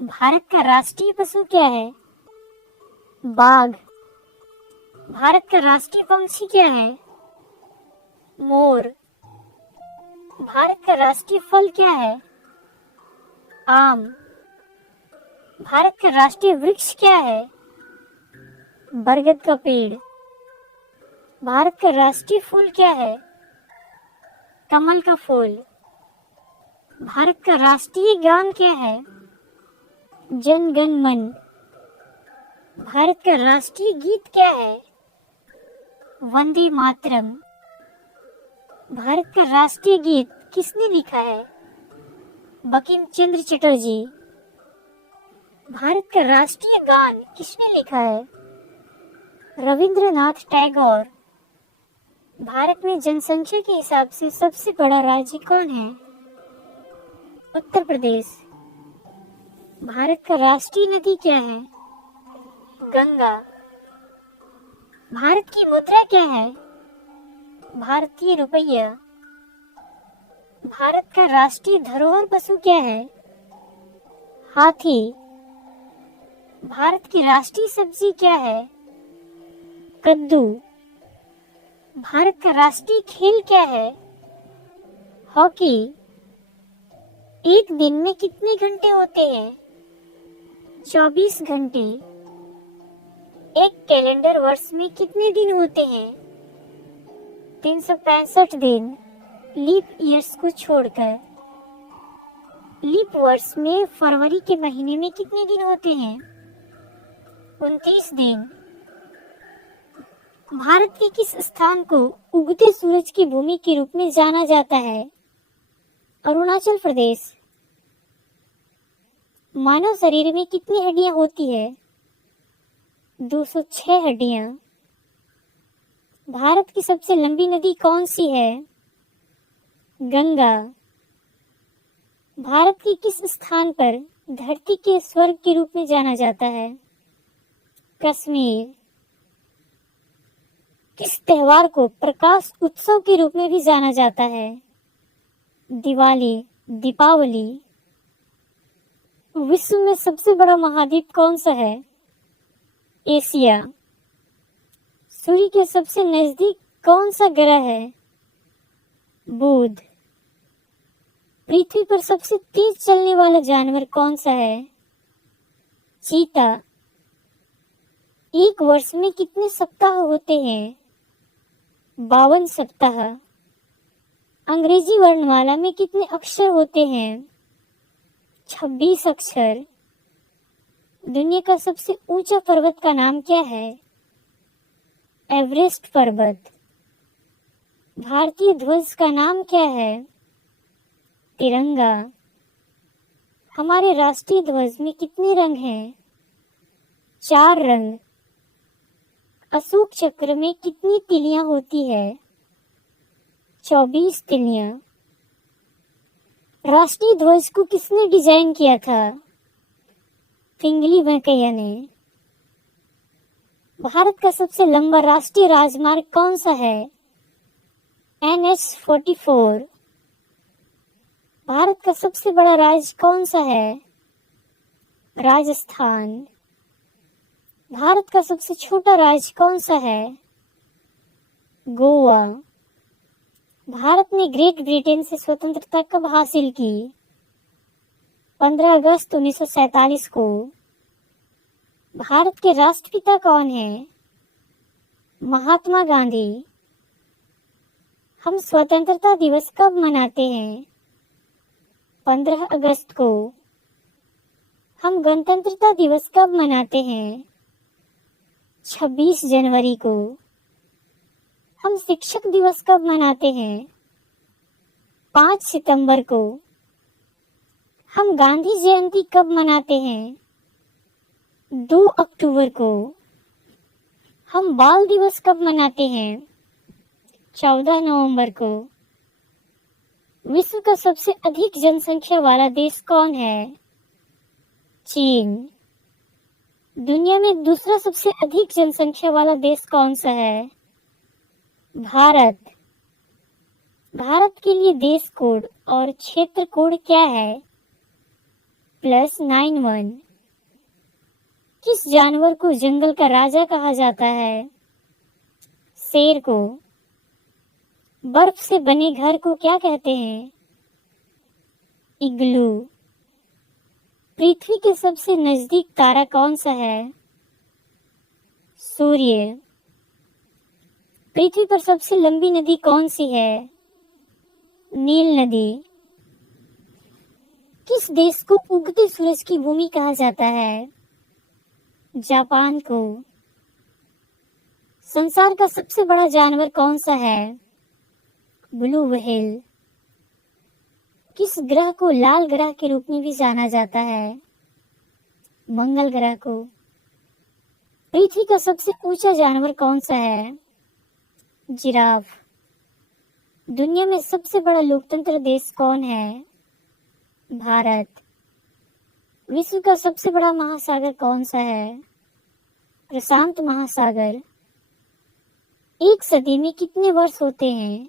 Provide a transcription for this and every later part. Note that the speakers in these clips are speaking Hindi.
भारत का राष्ट्रीय पशु क्या है? बाघ। भारत का राष्ट्रीय पंछी क्या है? मोर। भारत का राष्ट्रीय फल क्या है? आम। भारत का राष्ट्रीय वृक्ष क्या है? बरगद का पेड़। भारत का राष्ट्रीय फूल क्या है? कमल का फूल। भारत का राष्ट्रीय गान क्या है? जन गण मन। भारत का राष्ट्रीय गीत क्या है? वंदे मातरम। भारत का राष्ट्रीय गीत किसने लिखा है? बंकिम चंद्र चटर्जी। भारत का राष्ट्रीय गान किसने लिखा है? रविंद्रनाथ टैगोर। भारत में जनसंख्या के हिसाब से सबसे बड़ा राज्य कौन है? उत्तर प्रदेश। भारत का राष्ट्रीय नदी क्या है? गंगा। भारत की मुद्रा क्या है? भारतीय रुपया। भारत का राष्ट्रीय धरोहर पशु क्या है? हाथी। भारत की राष्ट्रीय सब्जी क्या है? कद्दू। भारत का राष्ट्रीय खेल क्या है? हॉकी। एक दिन में कितने घंटे होते हैं? 24 घंटे। एक कैलेंडर वर्ष में कितने दिन होते हैं? 365 दिन, लीप ईयर्स को छोड़कर। लीप वर्ष में फरवरी के महीने में कितने दिन होते हैं? 29 दिन। भारत के किस स्थान को उगते सूरज की भूमि के रूप में जाना जाता है? अरुणाचल प्रदेश। मानव शरीर में कितनी हड्डियां होती है? 206 हड्डियां। भारत की सबसे लंबी नदी कौन सी है? गंगा। भारत के किस स्थान पर धरती के स्वर्ग के रूप में जाना जाता है? कश्मीर। किस त्योहार को प्रकाश उत्सव के रूप में भी जाना जाता है? दिवाली, दीपावली। विश्व में सबसे बड़ा महाद्वीप कौन सा है? एशिया। सूर्य के सबसे नजदीक कौन सा ग्रह है? बुध। पृथ्वी पर सबसे तेज चलने वाला जानवर कौन सा है? चीता। एक वर्ष में कितने सप्ताह होते हैं? 52 सप्ताह। अंग्रेजी वर्णमाला में कितने अक्षर होते हैं? 26 अक्षर। दुनिया का सबसे ऊंचा पर्वत का नाम क्या है? एवरेस्ट पर्वत। भारतीय ध्वज का नाम क्या है? तिरंगा। हमारे राष्ट्रीय ध्वज में कितने रंग हैं? 4 रंग। अशोक चक्र में कितनी तिलियां होती है? 24 तिलियां। राष्ट्रीय ध्वज को किसने डिजाइन किया था? पिंगली वेंकैया ने। भारत का सबसे लंबा राष्ट्रीय राजमार्ग कौन सा है? NH-44। भारत का सबसे बड़ा राज्य कौन सा है? राजस्थान। भारत का सबसे छोटा राज्य कौन सा है? गोवा। भारत ने ग्रेट ब्रिटेन से स्वतंत्रता कब हासिल की? 15 अगस्त 1947 को। भारत के राष्ट्रपिता कौन है? महात्मा गांधी। हम स्वतंत्रता दिवस कब मनाते हैं? 15 अगस्त को। हम गणतंत्रता दिवस कब मनाते हैं? 26 जनवरी को। हम शिक्षक दिवस कब मनाते हैं? 5 सितंबर को। हम गांधी जयंती कब मनाते हैं? 2 अक्टूबर को। हम बाल दिवस कब मनाते हैं? 14 नवंबर को। विश्व का सबसे अधिक जनसंख्या वाला देश कौन है? चीन। दुनिया में दूसरा सबसे अधिक जनसंख्या वाला देश कौन सा है? भारत। भारत के लिए देश कोड और क्षेत्र कोड क्या है? +91। किस जानवर को जंगल का राजा कहा जाता है? शेर को। बर्फ से बने घर को क्या कहते हैं? इग्लू। पृथ्वी के सबसे नजदीक तारा कौन सा है? सूर्य। पृथ्वी पर सबसे लंबी नदी कौन सी है? नील नदी। किस देश को उगते सूरज की भूमि कहा जाता है? जापान को। संसार का सबसे बड़ा जानवर कौन सा है? Blue whale. किस ग्रह को लाल ग्रह के रूप में भी जाना जाता है? मंगल ग्रह को। पृथ्वी का सबसे ऊंचा जानवर कौन सा है? जिराफ। दुनिया में सबसे बड़ा लोकतंत्र देश कौन है? भारत। विश्व का सबसे बड़ा महासागर कौन सा है? प्रशांत महासागर। एक सदी में कितने वर्ष होते हैं?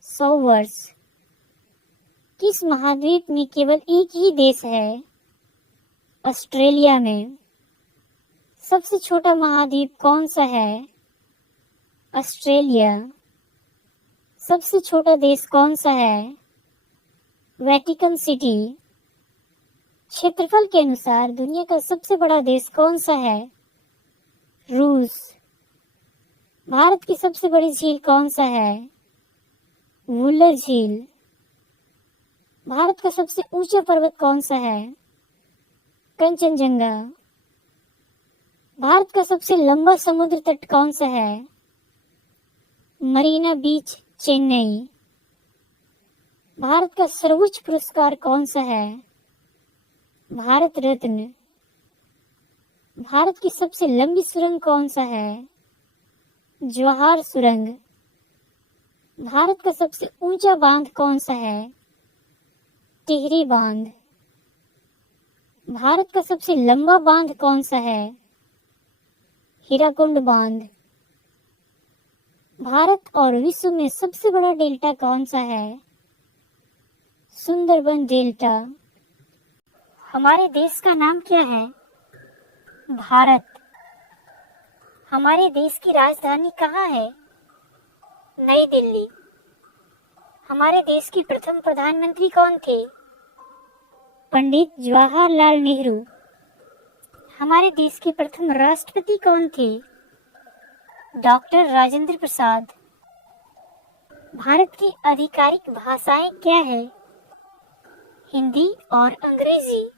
100 वर्ष। किस महाद्वीप में केवल एक ही देश है? ऑस्ट्रेलिया में। सबसे छोटा महाद्वीप कौन सा है? ऑस्ट्रेलिया। सबसे छोटा देश कौन सा है? Vatican city. क्षेत्रफल के अनुसार दुनिया का सबसे बड़ा देश कौन सा है? रूस। भारत की सबसे बड़ी झील कौन सा है? वुलर झील। भारत का सबसे ऊंचा पर्वत कौन सा है? कंचनजंगा। भारत का सबसे लंबा समुद्र तट कौन सा है? मरीना बीच, चेन्नई। भारत का सर्वोच्च पुरस्कार कौन सा है? भारत रत्न। भारत की सबसे लंबी सुरंग कौन सा है? जवाहर सुरंग। भारत का सबसे ऊंचा बांध कौन सा है? टिहरी बांध। भारत का सबसे लंबा बांध कौन सा है? हीराकुंड बांध। भारत और विश्व में सबसे बड़ा डेल्टा कौन सा है? सुंदरबन डेल्टा। हमारे देश का नाम क्या है? भारत। हमारे देश की राजधानी कहाँ है? नई दिल्ली। हमारे देश के प्रथम प्रधानमंत्री कौन थे? पंडित जवाहरलाल नेहरू। हमारे देश के प्रथम राष्ट्रपति कौन थे? डॉक्टर राजेंद्र प्रसाद। भारत की आधिकारिक भाषाएं क्या है? हिंदी और अंग्रेजी।